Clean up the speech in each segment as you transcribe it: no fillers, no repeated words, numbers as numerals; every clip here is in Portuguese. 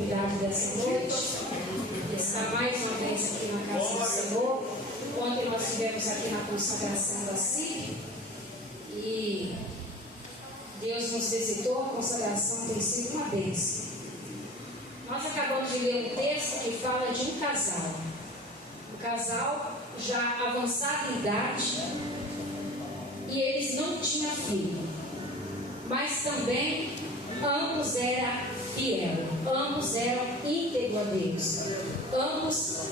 oportunidade dessa noite de estar mais uma vez aqui na casa do Senhor. Ontem nós estivemos aqui na consagração da CIP e Deus nos visitou. A consagração tem sido uma bênção. Nós acabamos de ler um texto que fala de um casal. Um casal já avançado em idade, e eles não tinham filho, mas também ambos eram fiéis, ambos eram íntegros a Deus, ambos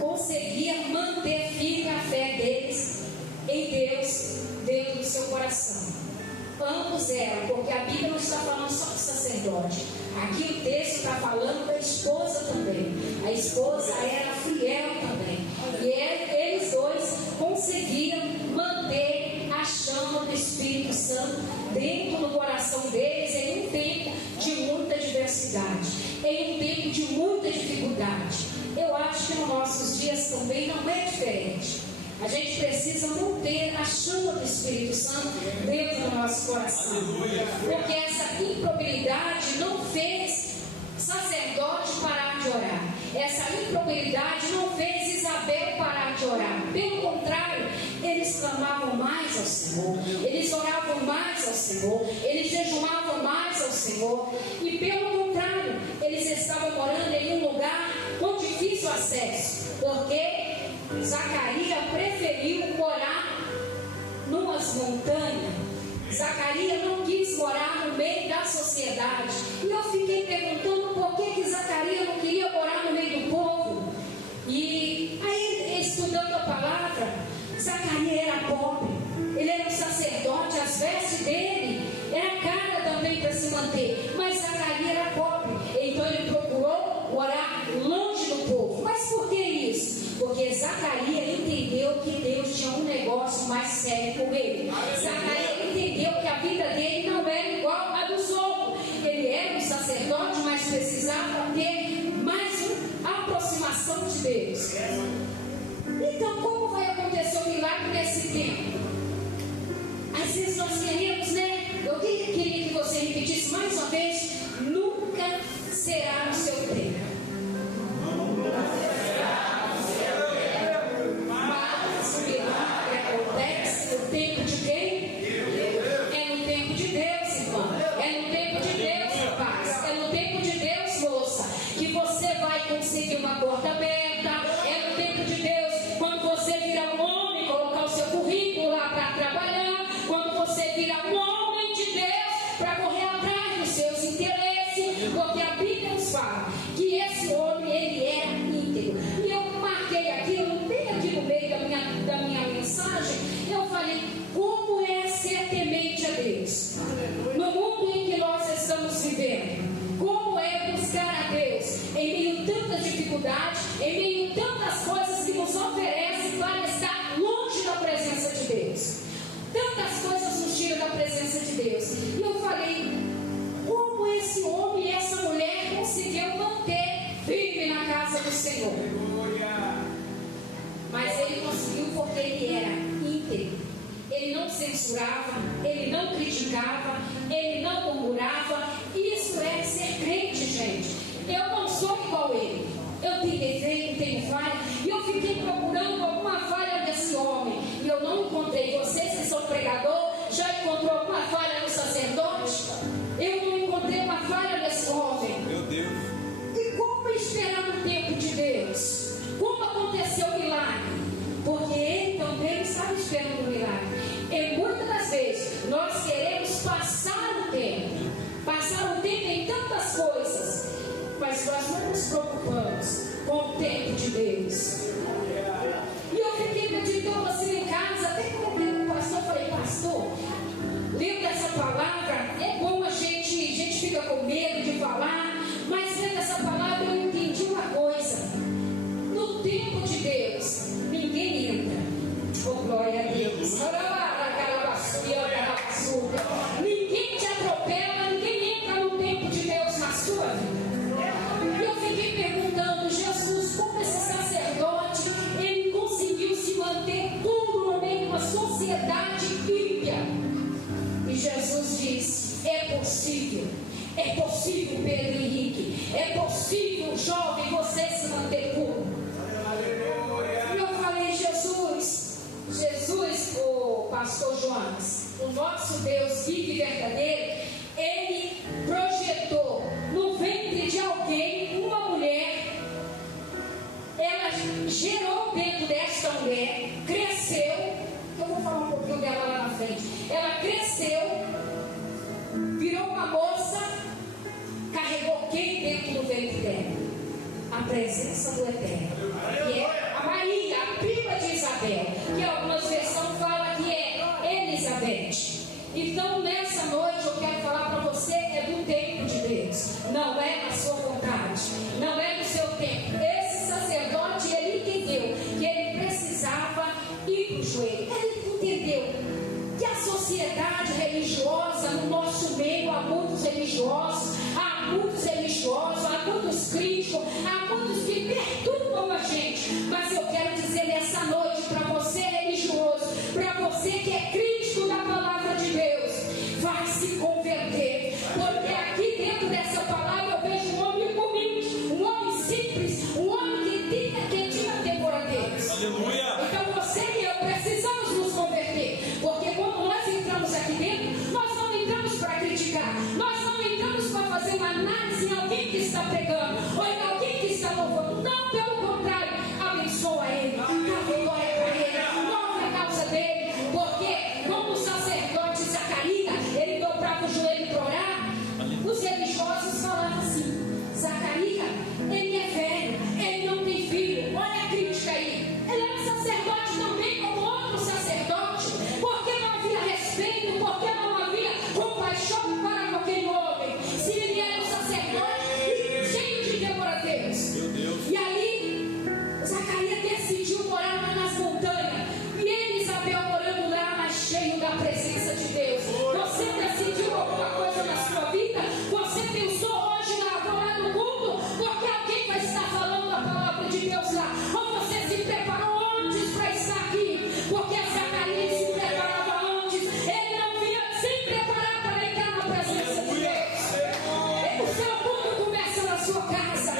conseguiam manter firme a fé deles em Deus dentro do seu coração. Ambos eram, porque a Bíblia não está falando só do sacerdote. Aqui o texto está falando da esposa também. A esposa era fiel também. E eles dois conseguiram manter a chama do Espírito Santo dentro do coração deles em um tempo de muita diversidade, em um tempo de muita dificuldade. Eu acho que nos nossos dias também não é diferente. A gente precisa manter a chama do Espírito Santo dentro do nosso coração. Porque essa improbabilidade não fez sacerdote parar de orar. Essa improbabilidade não fez Isabel parar de orar. Pelo contrário, eles clamavam mais ao Senhor. Eles oravam mais ao Senhor. Eles jejuavam mais ao Senhor. E pelo contrário, eles estavam morando em um lugar com difícil acesso. Porque Zacarias preferiu morar numas montanhas. Zacarias não quis morar no meio da sociedade. E eu fiquei perguntando por que Zacarias não queria morar no meio do povo. E aí, estudando a palavra, Zacarias era pobre. Ele era um sacerdote, as vestes dele era cara também para se manter. Mas Zacarias era pobre. Então ele procurou morar longe do povo. Mas por que isso? Porque Zacarias entendeu que Deus tinha um negócio mais sério com ele. Zacarias entendeu que a vida dele não era igual a dos outros. Ele era um sacerdote, mas precisava ter mais uma aproximação de Deus. Então, como vai acontecer o milagre nesse tempo? Às vezes nós queremos, né? Eu queria que você repetisse mais uma vez: nunca será no seu tempo. Acontece no tempo de quem? É no tempo de Deus, irmão. É no tempo de Deus, rapaz. É no tempo de Deus, moça, que você vai conseguir uma porta aberta. É no tempo de Deus, quando você virar um homem, colocar o seu currículo lá para trabalhar. Quando você virar um homem de Deus para correr atrás dos seus interesses. Porque a Bíblia nos fala que esse homem, ele era íntegro. E eu marquei aquilo bem aqui no meio da minha mensagem. Eu falei, como é ser temente a Deus no mundo em que nós estamos vivendo? Como é buscar a Deus em meio a tantas dificuldades, em meio a tantas coisas que nos oferecem para estar longe da presença de Deus? Tantas coisas nos tiram da presença de Deus. E eu falei, como esse homem e essa mulher conseguiu manter firme na casa do Senhor? Mas ele conseguiu porque ele era íntegro. Ele não censurava, ele não criticava, ele não murmurava. Isso é ser crente, gente. Eu não sou igual ele. Eu tenho defeito, tenho falha. E eu fiquei procurando alguma falha desse homem e eu não encontrei. Vocês que são pregador, já encontrou alguma falha no sacerdote? Eu não encontrei uma falha desse homem. Meu Deus. E como esperar no tempo de Deus? Como aconteceu o milagre? Porque ele também estava esperando o milagre. E muitas das vezes nós queremos passar o tempo em tantas coisas, mas nós não nos preocupamos com o tempo de Deus. E eu fiquei meditando assim em casa, até que eu falei com o pastor, falei, pastor, lendo essa palavra, é bom a gente fica com medo de falar, mas lendo essa palavra eu entendi uma coisa: no tempo de Deus, ninguém entra. Oh, glória a Deus. Ninguém te atropela, ninguém entra no tempo de Deus na sua vida. E eu fiquei perguntando, Jesus, como esse sacerdote, ele conseguiu se manter puro no meio de uma sociedade ímpia? E Jesus diz alguém, uma mulher, ela gerou dentro desta mulher, cresceu, eu vou falar um pouquinho dela lá na frente, ela cresceu, virou uma moça, carregou quem dentro do ventre dela? A presença do Eterno, que é a Maria, a prima de Isabel, que algumas versões falam que é Elizabeth. Então nessa noite eu quero falar para você, é do tempo de Deus, não é a sua vontade, não é do seu tempo. Esse sacerdote, ele entendeu que ele precisava ir para o joelho, ele entendeu que a sociedade religiosa, no nosso meio, há muitos religiosos, há muitos críticos, há muitos que perturbam a gente. Mas eu quero dizer nessa noite para você religioso, para você que é crítico da palavra de Deus, vai se converter, porque aqui dentro dessa palavra eu vejo um homem humilde, um homem simples, um homem que tinha temor a Deus. Aleluia. Então você e eu precisamos nos converter, porque quando nós entramos aqui dentro, nós não entramos para criticar, nós não entramos para fazer uma análise em alguém que está pregando ou em alguém que está louvando. Não, pelo contrário, abençoa ele, dá glória para ele, louva a causa dele, porque como o sacerdote Zacarias, ele dobrava o joelho para orar, os religiosos falavam assim: Zacarias, ele é velho, ele não tem filho, olha a crítica aí, ele era sacerdote também como outro sacerdote, porque não havia respeito, porque não havia compaixão para com aquele homem, se ele era um sacerdote cheio de temor a Deus. E aí Zacarias decidiu morar lá nas montanhas, e ele e Isabel morando lá, mas cheio da presença de Deus. Você decidiu alguma coisa na sua vida? Você pensou hoje lá, vou lá no mundo porque alguém vai estar falando a palavra de Deus lá, ou você se preparou antes para estar aqui? Porque Zacarias se preparava antes, ele não vinha sem preparar para entrar na presença de Deus. O seu mundo começa na sua casa.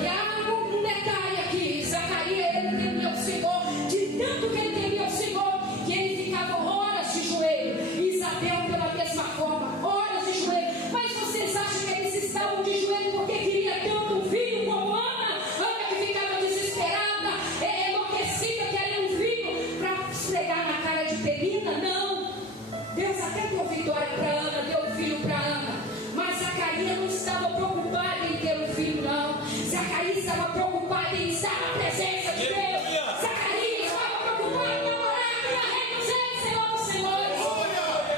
E há um detalhe aqui: Zacarias, ele temia o Senhor, de tanto que ele temia o Senhor, que ele ficava horas de joelho. Isabel pela mesma forma, horas de joelho. Mas vocês acham que eles estavam de joelho porque queria tanto um filho como Ana? Ana que ficava desesperada, enlouquecida, querendo um filho para esfregar na cara de Penina? Não. Deus até deu vitória para Ana, deu um filho para Ana, mas Zacarias não estava preocupado em ter um filho, não. Zacarias estava preocupado em estar na presença de Deus. Zacarias estava preocupado em adorar a Rei dos Reis, Senhor dos Senhores.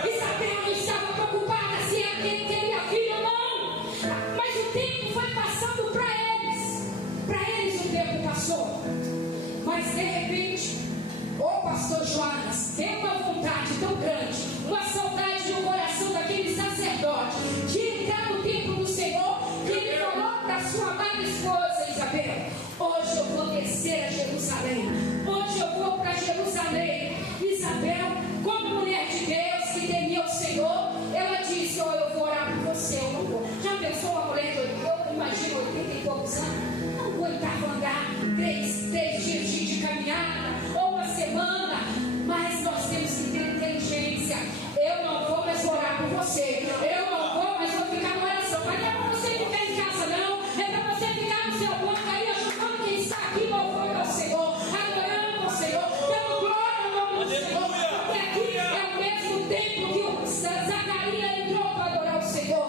Isabel não estava preocupada se alguém teria filho ou não. Mas o tempo foi passando para eles o tempo passou. Mas de repente, pastor Jonas, tem uma vontade tão grande, uma saudade no coração daquele sacerdote, de entrar no templo do Senhor, que ele falou para sua amada esposa Isabel: hoje eu vou descer a Jerusalém, hoje eu vou para Jerusalém. Isabel, como mulher de Deus que temia o Senhor, ela disse: oh, eu vou orar por você, eu não vou. Já pensou uma mulher de 80 e poucos anos, não aguentava andar 3 dias de caminhada, ou uma semana? Mas nós temos que ter inteligência. Eu não vou mais orar por você, eu não vou, mas vou ficar na oração. Mas não é para você ficar em casa, não. É para você ficar no seu banco aí, ajudando quem está aqui, louvando ao Senhor, adorando ao Senhor, dando glória ao nome do Senhor. Porque aqui é o mesmo tempo que o Zacarias entrou para adorar o Senhor.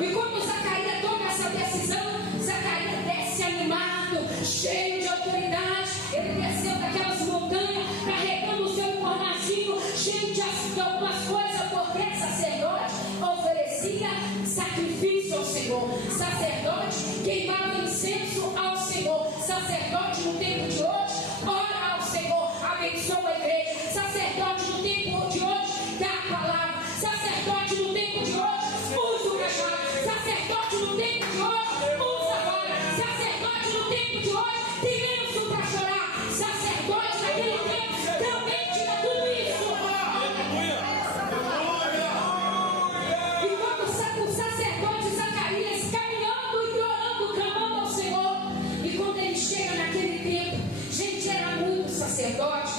E quando Zacarias toma essa decisão, Zacarias desce animado, cheio de autoridade. Ele desceu daquelas montanhas, carregando o seu cornazinho, cheio de algumas coisas, porque sacerdote oferecia sacrifício ao Senhor. Sacerdote queimava incenso ao Senhor. Sacerdote no tempo de hoje ora ao Senhor, abençoa a igreja. Sacerdote no tempo de hoje dá a palavra. Sacerdote no tempo de hoje usa o cajado. Sacerdote no tempo de hoje usa a vara. Sacerdote no tempo de hoje tem lenço para chorar. Sacerdote naquele tempo também tinha tudo isso. E quando o sacerdote Zacarias caminhando e orando, clamando ao Senhor, e quando ele chega naquele tempo, gente, era muito sacerdote.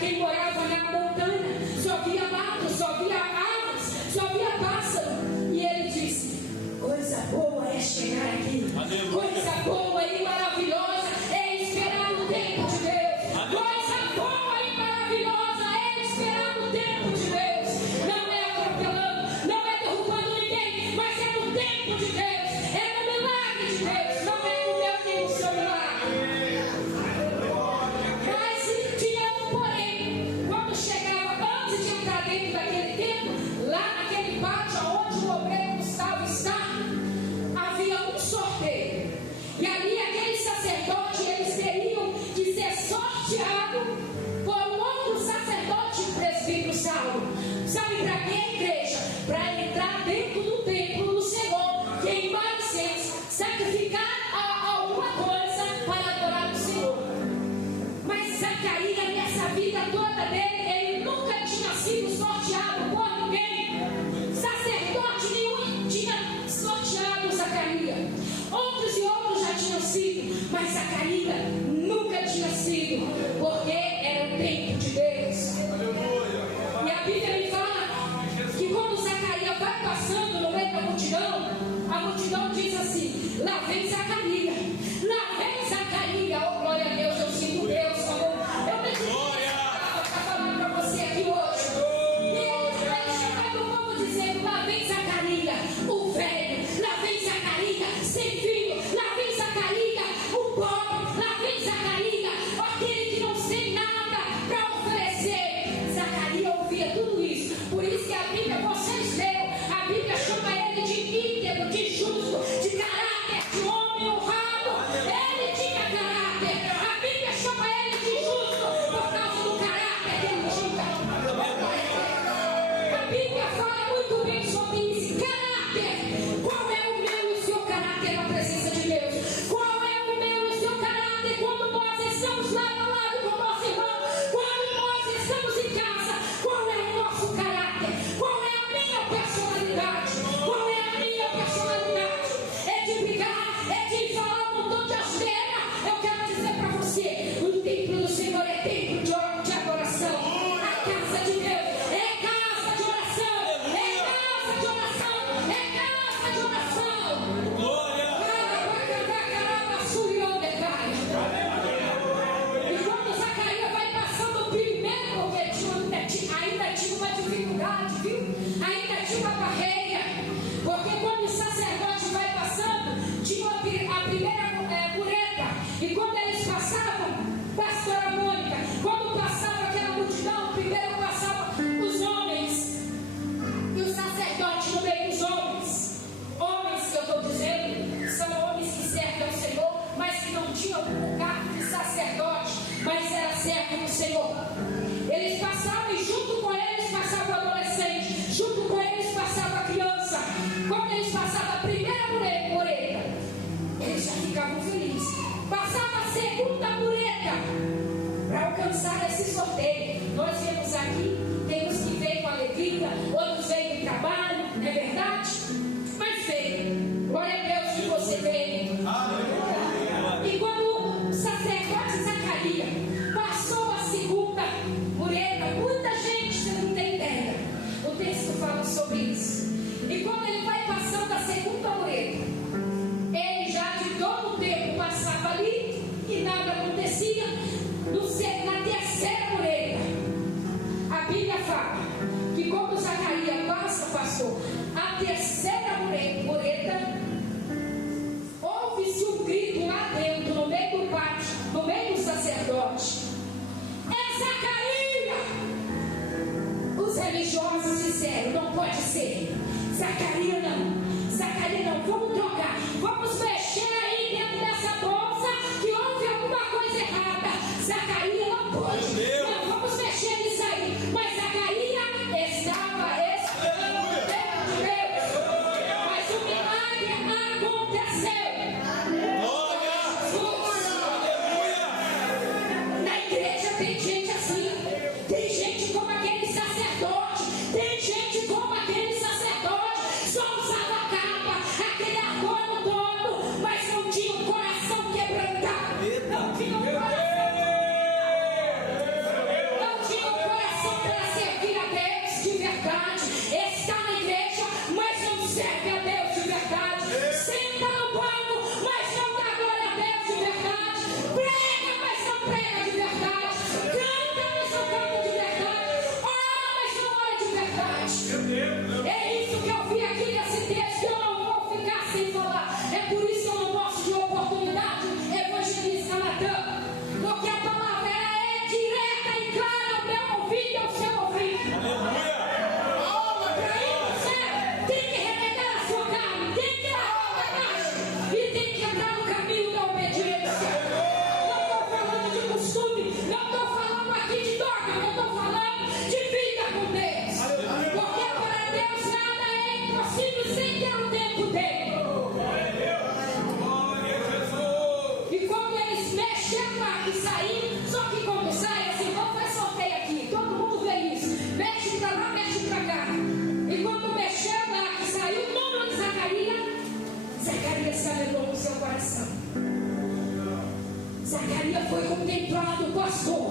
quem morava na montanha, só via mato, só via aves, só via pássaro. E ele disse: coisa boa é chegar aqui, coisa boa e maravilhosa é esperar no tempo de Deus, coisa boa e maravilhosa é esperar no tempo de Deus. Não é atropelando, não é derrubando ninguém, mas é no tempo de Deus, é no milagre de Deus, não é no meu nem no seu milagre. Mas tinha um porém: quando chegava, antes de entrar dentro daquele templo, lá naquele pátio onde o obreiro Gustavo está, havia um sorteio. E ali aquele sacerdote, eles teriam de ser sorteados por um outro sacerdote, presbítero Saulo. Sabe para quê, igreja? Para entrar dentro do templo do Senhor, queimar incenso, sacrificar alguma coisa para adorar o Senhor. Mas Zacarias, nessa vida toda dele, ele nunca tinha sido sorteado por ninguém. Sacerdote nenhum tinha sorteado Zacarias. Outros e outros já tinham sido, mas Zacarias nunca tinha sido, porque era o tempo de Deus. E a Bíblia me fala que quando Zacarias vai passando no meio da multidão, a multidão diz assim: lá vem Zacarias, lá vem Zacarias. Oh, glória a Deus, eu sinto Deus, eu preciso estar falando para você aqui hoje. E ele chegando o povo dizendo: lá vem Zacarias, o velho, lá vem Zacarias, sem filho, lá vem Zacarias, o pobre, lá vem Zacarias, aquele que não tem nada para oferecer. Zacarias ouvia tudo isso. Por isso que a Bíblia, vocês leram, a Bíblia chama ele de íntegro, de justo, de caráter, de homem honrado. Ele tinha caráter. A Bíblia chama ele de justo por causa do caráter que ele tinha. A Bíblia fala muito bem sobre isso. Caráter. Qual é o meu e o seu caráter na presença de Deus? Qual é o meu e o seu caráter quando nós estamos lado a lado com o nosso irmão? Quando nós estamos em casa, qual é o nosso caráter? Qual é a minha personalidade? Qual é a minha personalidade? É de brigar, é de falar um montão de asneira. Eu quero dizer para você: o templo do Senhor é templo de adoração. A casa de Deus é casa de oração. É casa de oração. É casa de oração. Glória! E quando Zacarias vai passando primeiro, porque ainda tinha uma dificuldade, viu? Ainda tinha uma barreira. Porque quando o sacerdote vai passando, tinha a primeira mureta. E quando eles passavam, pastora Mônica, quando passava aquela multidão, primeiro passavam os homens. E o sacerdote no meio dos homens. Homens que eu estou dizendo, são homens que servem ao Senhor, mas que não tinham o cargo de sacerdote, mas era servo do Senhor. Eles passavam e junto com eles passava o adolescente, junto com eles passava a criança. Quando eles passavam a primeira mureta, eles já ficavam felizes. Passava a segunda mureta para alcançar esse sorteio. Nós viemos aqui, temos que ver com alegria, outros vêm do trabalho, não é verdade? Mas veio. Glória a Deus que você veio. E quando o sacerdote Zacarias passou a segunda mureta, muita gente, você não tem ideia. O texto fala sobre isso. E quando ele vai passando a segunda mureta, ele já de todo o tempo passava ali e nada acontecia. Na terceira mureta, a Bíblia fala que quando Zacarias arca e sair. Só que quando sai, assim, então faz sorteio aqui. Todo mundo vê isso. Mexe pra lá, mexe pra cá. E quando mexeu na arca e saiu o número de Zacarias se alegrou no seu coração. Zacarias foi contemplado, pastor.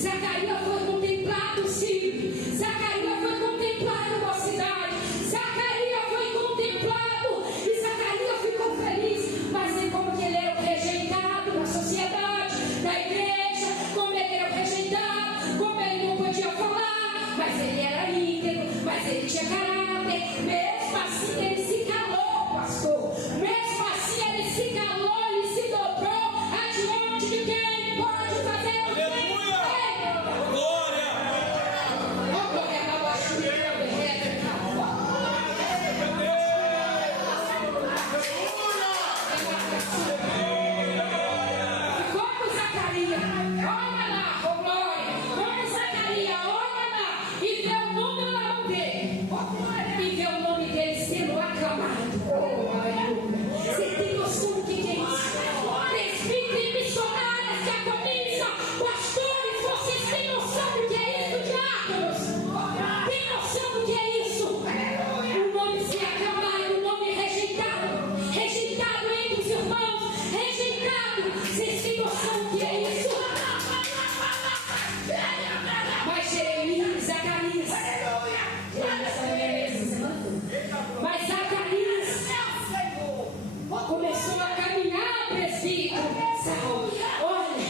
Zacarias foi contemplado, Ciro. Zacarias foi contemplado, mocidade. Zacarias foi contemplado. E Zacarias ficou feliz. Mas é como que ele era rejeitado na sociedade, na igreja. Como ele era rejeitado, como ele não podia falar. Mas ele era íntegro, mas ele tinha caráter. Mesmo assim ele se calou, pastor. Mesmo assim ele se calou, ele se dobrou adiante de quem pode fazer o bem. Glória! Como Zacarias, olha lá, oh glória, como Zacarias, olha lá, e vê o número na mão dele, e vê o nome dele sendo aclamado. Oh, aleluia. Você tem noção do que é isso? Presbítero e missionárias, diaconisa, pastores, vocês têm noção do que é isso, diáconos? Tem noção do que é isso? O nome ser aclamado, o nome rejeitado, rejeitado entre os irmãos, rejeitado. Vocês têm noção do que é isso? Mas Jeremias, Zacarias, mas Zacarias começou a caminhar, presbítero. Olha,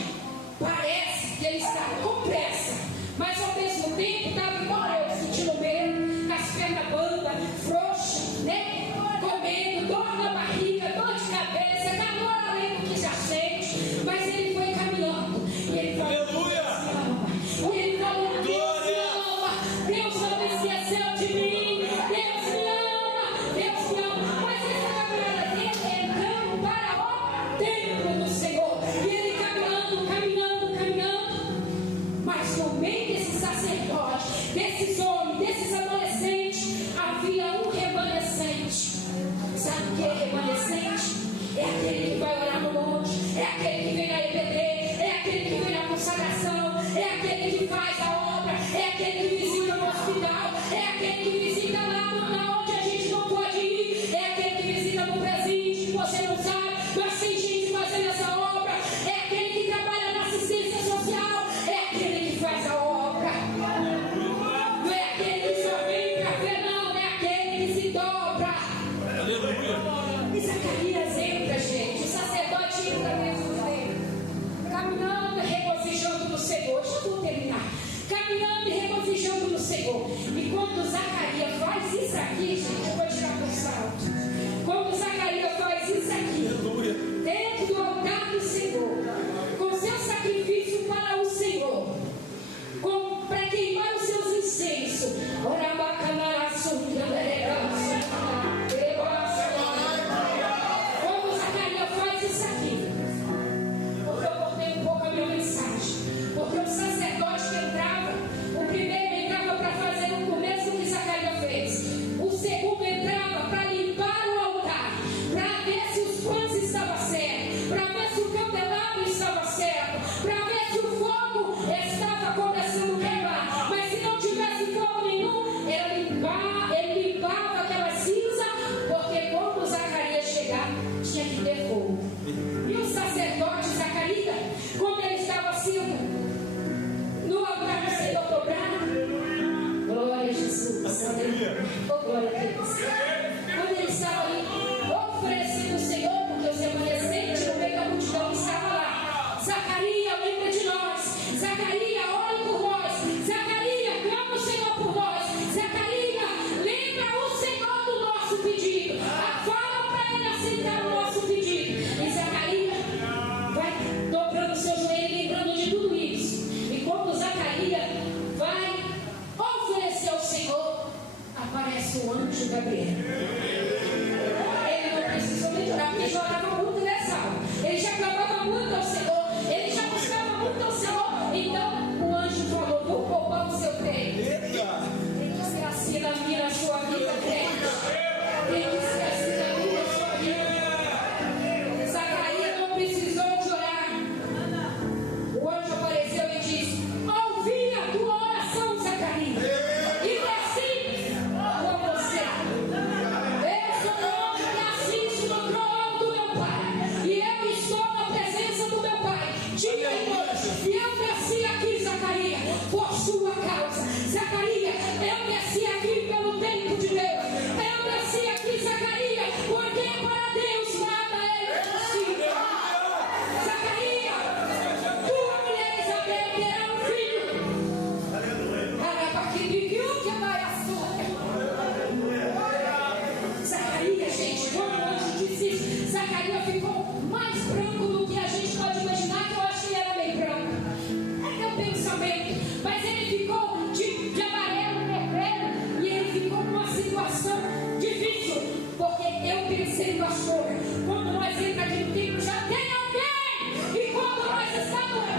parece que ele estava com pressa, mas ao mesmo tempo estava igual eu, sentindo medo, com as pernas bambas, frouxas, né? Comendo, dor na barriga, dor de cabeça, calor além do que já sente. Mas ele foi caminhando e ele falou: Aleluia! e ele falou: Deus me ama, Deus não se esqueceu de mim, Deus me ama, Deus me ama. Mas essa caminhada dele entrando para o templo do Senhor, e ele caminhando, caminhando, caminhando. Mas no meio desses sacerdotes, desses homens, desses adolescentes, havia um remanescente. Sabe o que é remanescente? É aquele que vai orar no monte, é aquele que vem na EPD, é aquele que vem na consagração, é aquele que faz a obra, é aquele que visita no hospital, é aquele que visita lá onde a gente não pode ir, é aquele que visita no presídio, você não sabe, mas tem gente fazendo essa obra, é aquele que trabalha na assistência social, é aquele que faz a obra. Não é aquele que só vem pra ver, não, é aquele que se dobra. Aleluia! E Zacarias entra, gente. O sacerdote entra dentro dele, caminhando e regozijando no Senhor. Já vou terminar. Caminhando e regozijando no Senhor. E quando Zacarias faz isso aqui, gente, eu vou tirar por salto. Quando Zacarias faz isso aqui, Aleluia! dentro do altar do Senhor, com seu sacrifício para o Senhor, para queimar os seus incensos. Ora, bacanara, quando Zacarias faz isso aqui, porque eu cortei um pouco a minha mensagem, porque o sacerdote que entrava, o primeiro entrava para fazer o começo que Zacarias fez, o segundo entrava para limpar o altar, para ver se os pães estavam certos, para ver se o candelabro estava certo, para ver se o fogo estava começando a queimar. Mas se não tivesse fogo nenhum, ele limpava aquela cinza, porque quando Zacarias chegar, tinha que ter fogo. E o sacerdote Zacarias, quando ele estava assim no altar do Senhor dobrado, glória a Jesus, aleluia, oh, glória a Deus. Quando ele estava ali oferecendo o Senhor, porque os remanescentes no meio da multidão estavam lá. Zacarias, lembra de nós. Zacarias, ore por nós. Zacarias, clama o Senhor por nós. Zacarias, lembra o Senhor do nosso pedido. Fala para ele aceitar o nosso pedido. E Zacarias vai dobrando seu joelho, lembrando de tudo isso. E quando Zacarias vai oferecer ao Senhor, aparece o anjo Gabriel. Ele não precisou nem orar, porque chorava muito nessa aula. Ele já clamava muito ao Senhor, ele já buscava muito ao Senhor. Então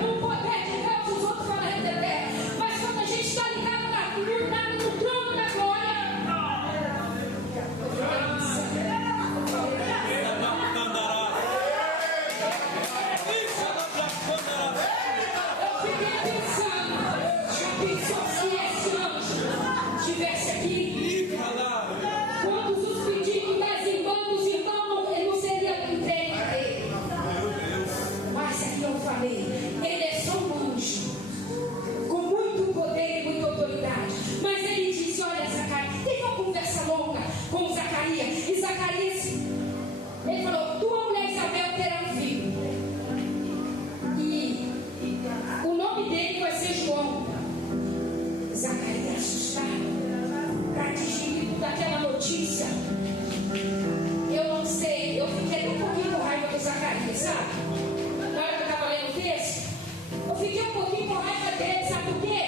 no poder de Deus, os outros falam reteté. Mas quando a gente está ligado no trono da glória, se esse anjo estivesse aqui, quantos os pedidos das irmãs dos irmãos não seria entregue a ele? Mas aqui eu falei, ele é só um anjo, com muito poder e muita autoridade. Mas ele disse: olha, Zacarias, teve uma conversa longa com Zacarias, e Zacarias, ele falou: tua mulher Isabel terá um filho, e o nome dele vai ser João. Zacarias assustado, atingido daquela notícia. Eu não sei, eu fiquei um pouquinho com raiva do Zacarias, sabe? Na hora que eu estava lendo o texto, eu fiquei um pouquinho com raiva dele, sabe por quê?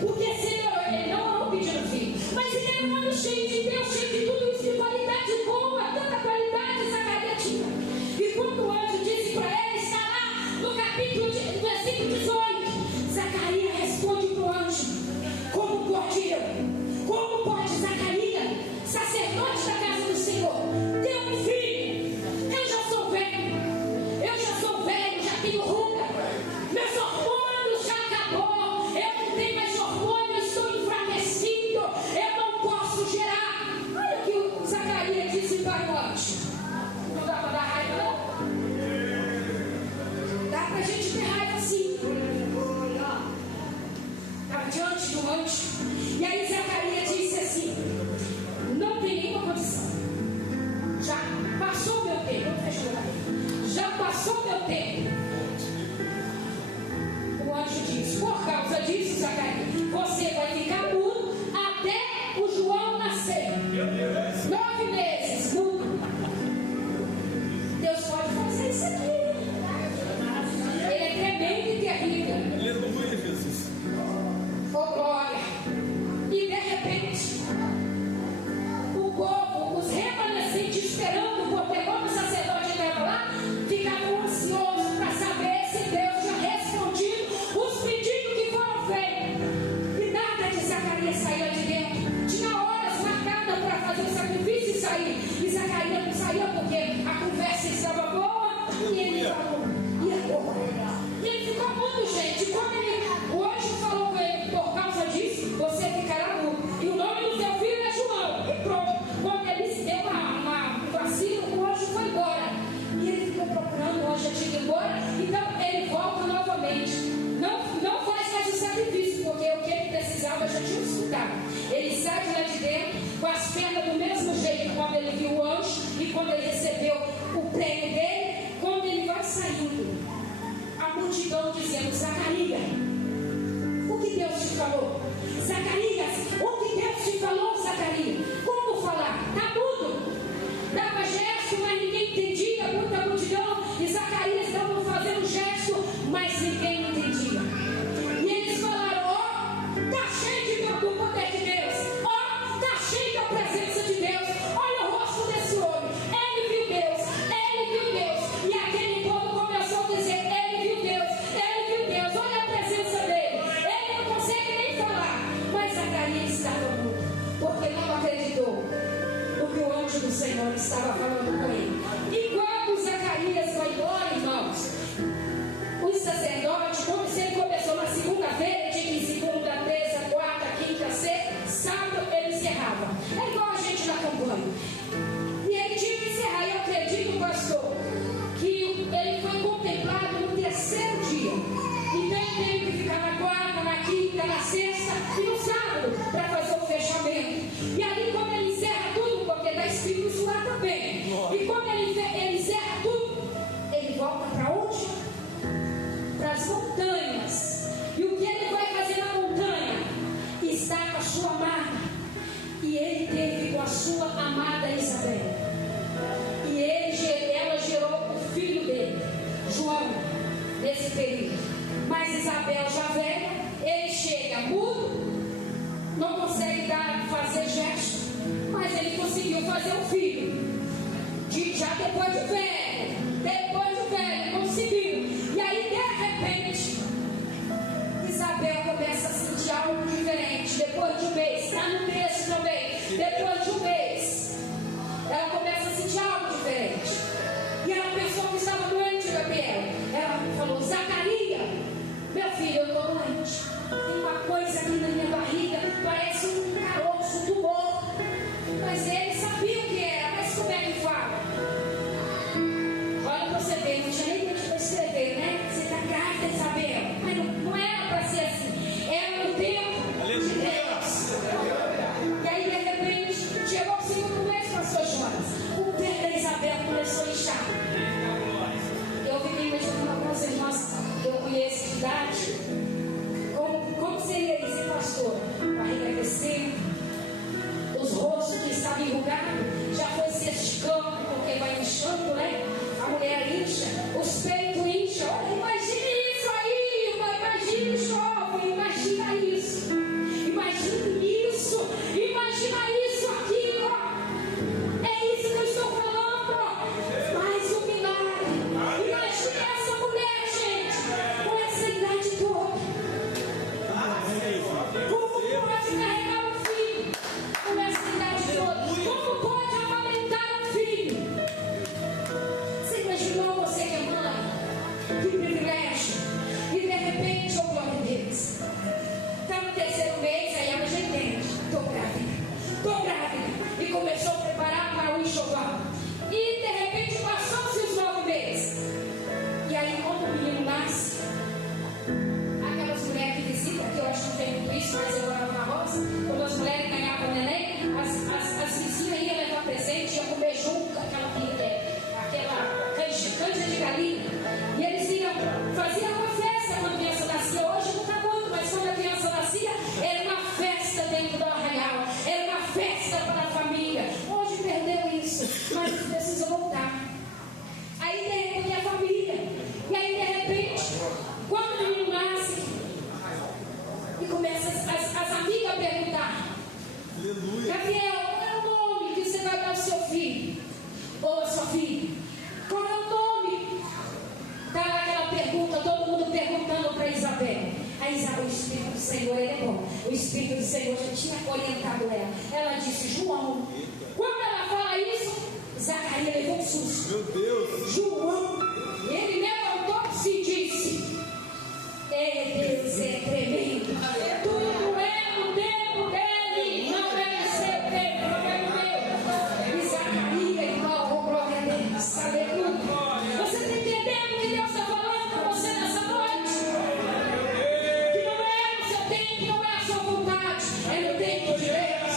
Porque se ele não orou pedindo filho, mas ele era um homem cheio de Deus, cheio de tudo isso, de qualidade boa, tanta qualidade Zacarias tinha. E quando o anjo disse para ele, está lá no capítulo, no versículo 18, Zacarias responde para o anjo: como pode eu? Como pode Zacarias, sacerdote da casa do Senhor, ter um filho? Eu já sou velho, já tenho ruga, meus hormônios já acabou, eu não tenho mais hormônios, estou enfraquecido, eu não posso gerar. Olha o que o Zacarias disse para o anjo. Não dá para dar raiva, não? Dá para a gente ter raiva sim. Estava diante do anjo. E aí Zacarias disse assim: não tem nenhuma condição. Já passou meu tempo. Já passou meu tempo. O anjo disse: por causa disso, Zacarias, você vai ficar mudo até o João nascer. 9 meses mudo. Deus pode fazer isso aqui. Ele é tremendo e terrível. Oh, glória! E de repente, o povo, os remanescentes esperando, porque quando o sacerdote estava lá, ficavam ansiosos para saber se Deus tinha respondido os pedidos que foram feitos. E nada de Zacarias saía de dentro. Tinha horas marcadas para fazer o sacrifício e sair. E Zacarias não saía porque a conversa estava boa e ele falou: e agora? E ele ficou mudo, gente. Quando o anjo falou com ele: por causa disso, você ficará mudo. E o nome do seu filho é João. E pronto. Quando ele se deu um vacilo, o anjo foi embora. E ele ficou procurando, o anjo tinha ido embora. Então ele volta novamente. Não faz mais o sacrifício, porque o que ele precisava já tinha escutado. Ele sai de lá de dentro com as pernas do mesmo jeito quando ele viu o anjo e quando ele recebeu o prêmio dele. Quando ele vai saindo, a multidão dizendo: Zacarias, o que Deus te falou? Zacarias, o que Deus te falou, Zacarias? Como falar? Está mudo. Dava gesto, mas ninguém entendia. Muita multidão. E Zacarias estava fazendo gesto, mas ninguém entendia. E eles falaram: ó, está cheio do poder de Deus. Ó, está cheio da presença de Deus. Olha o rosto desse homem. Ele viu Deus. Ele viu Deus. E aquele povo começou a dizer: ele viu Deus. Ele viu Deus. Olha a presença dele. Ele não consegue nem falar. Mas Zacarias estava mudo, porque não acreditou no que o anjo do Senhor estava falando com ele. E quando Zacarias foi embora, irmãos, os sacerdotes, como se ele começou na segunda-feira, tinha que segunda, terça, quarta, quinta, sexta, sábado ele encerrava. É igual a gente na campanha. E ele tinha que encerrar. E eu acredito, pastor, que ele foi contemplado no terceiro dia. Então ele teve que ficar na quarta, na quinta, na sexta e no sábado para fazer o fechamento. E ali, quando ele encerra tudo, porque está escrito isso lá também. E quando ele encerra tudo, ele volta para onde? Para as montanhas. E o que ele vai fazer na montanha? Está com a sua amada. E ele teve com a sua amada Isabel. E ela gerou o filho dele, João, nesse período. Mas Isabel já velha, ele chega mudo, não consegue fazer gesto, mas ele conseguiu fazer um filho. Já depois de velho, conseguiu. E aí Quando o menino nasce, e começa as amigas a perguntar: Gabriel, qual é o nome que você vai dar ao seu filho? Ou a sua filha? Qual é o nome? Está lá aquela pergunta, todo mundo perguntando para Isabel. Aí Isabel, o Espírito do Senhor, ele é bom. O Espírito do Senhor já tinha orientado ela. Ela disse: João. Quando ela fala isso, Zacarias levou um susto. Meu Deus. João. Ele levantou-se e disse: Deus é tremendo. Tudo é no tempo dele, não é no seu tempo, não é no meu. E Zacarias, irmão, glória a Deus, aleluia. Você está entendendo o que Deus está falando para você nessa noite? Que não é no seu tempo, não é a sua vontade, é no tempo de Deus.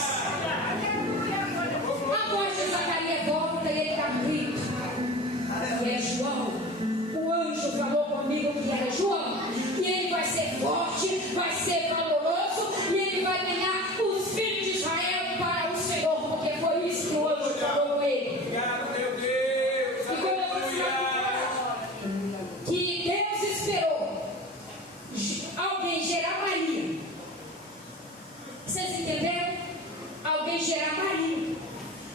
A voz de Zacarias volta e ele está grito. E é João. O anjo falou comigo que era João. E ele vai ser forte, vai ser valoroso, e ele vai ganhar os filhos de Israel para o Senhor, porque foi isso que o anjo falou com ele. E quando eu disse que Deus esperou alguém gerar Maria, vocês entenderam? Alguém gerar Maria,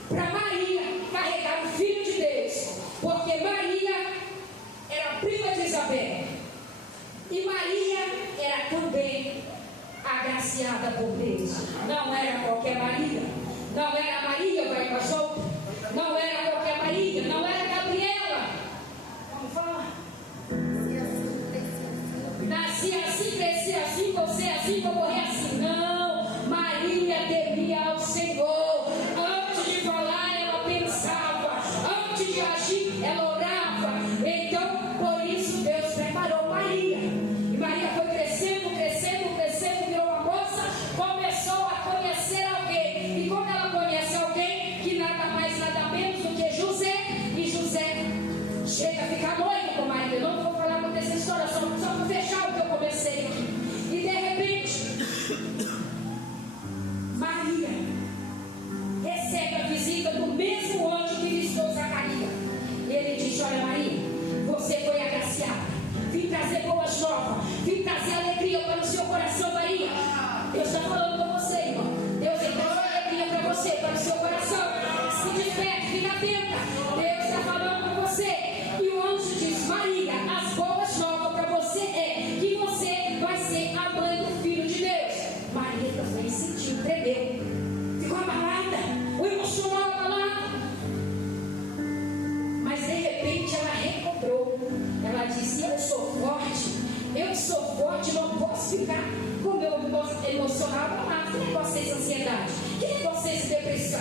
para Maria carregar o Filho de Deus, porque Maria era prima de Isabel. E Maria era também agraciada por Deus. Não era qualquer Maria. Não era Maria, vai com a solta. Não era qualquer Maria. Não era Gabriela. Vamos falar. Nascia assim, crescia assim, você assim, vou morrer assim. Não. Maria temia ao Senhor. Antes de falar, ela pensava. Antes de agir, ela orava. Então, por isso, Deus preparou Maria. E Maria foi crescendo, crescendo, crescendo, virou uma moça, começou a conhecer alguém. E quando ela conhece alguém, que nada mais, nada menos do que José, e José chega a ficar noivo com Maria. Eu não vou falar com essa história, só para fechar o que eu comecei aqui. E de repente, Maria recebe a visita do mesmo anjo que visitou Zacarias. E ele diz: Olha, Maria, você foi agraciada. Vim trazer boas novas. Vim trazer alegria para o seu coração, Maria. Deus está falando com você, irmão. Deus tem trazer alegria para você, para o seu coração. Se desperte, fica atenta. Deus está falando com você. E o anjo diz: Maria, as boas novas para você é que você vai ser a mãe do Filho de Deus. Maria também sentiu, tremeu. Ficou abalada. O emocional abalado. Mas de repente ela recobrou. Ela disse: eu sou forte, não posso ficar com o meu emocional abalado. Que negócio é essa ansiedade? Que negócio é essa depressão?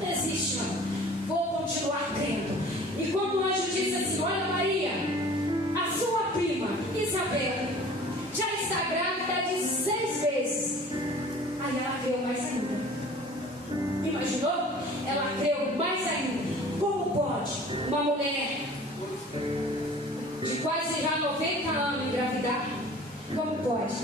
Não existe não. Vou continuar crendo. E quando o anjo disse assim: Olha, Maria, a sua prima Isabel já está grávida de 6 meses. Aí ela creu mais ainda. Imaginou? Ela creu mais ainda. Como pode uma mulher de quase já 90 anos engravidar? Como pode?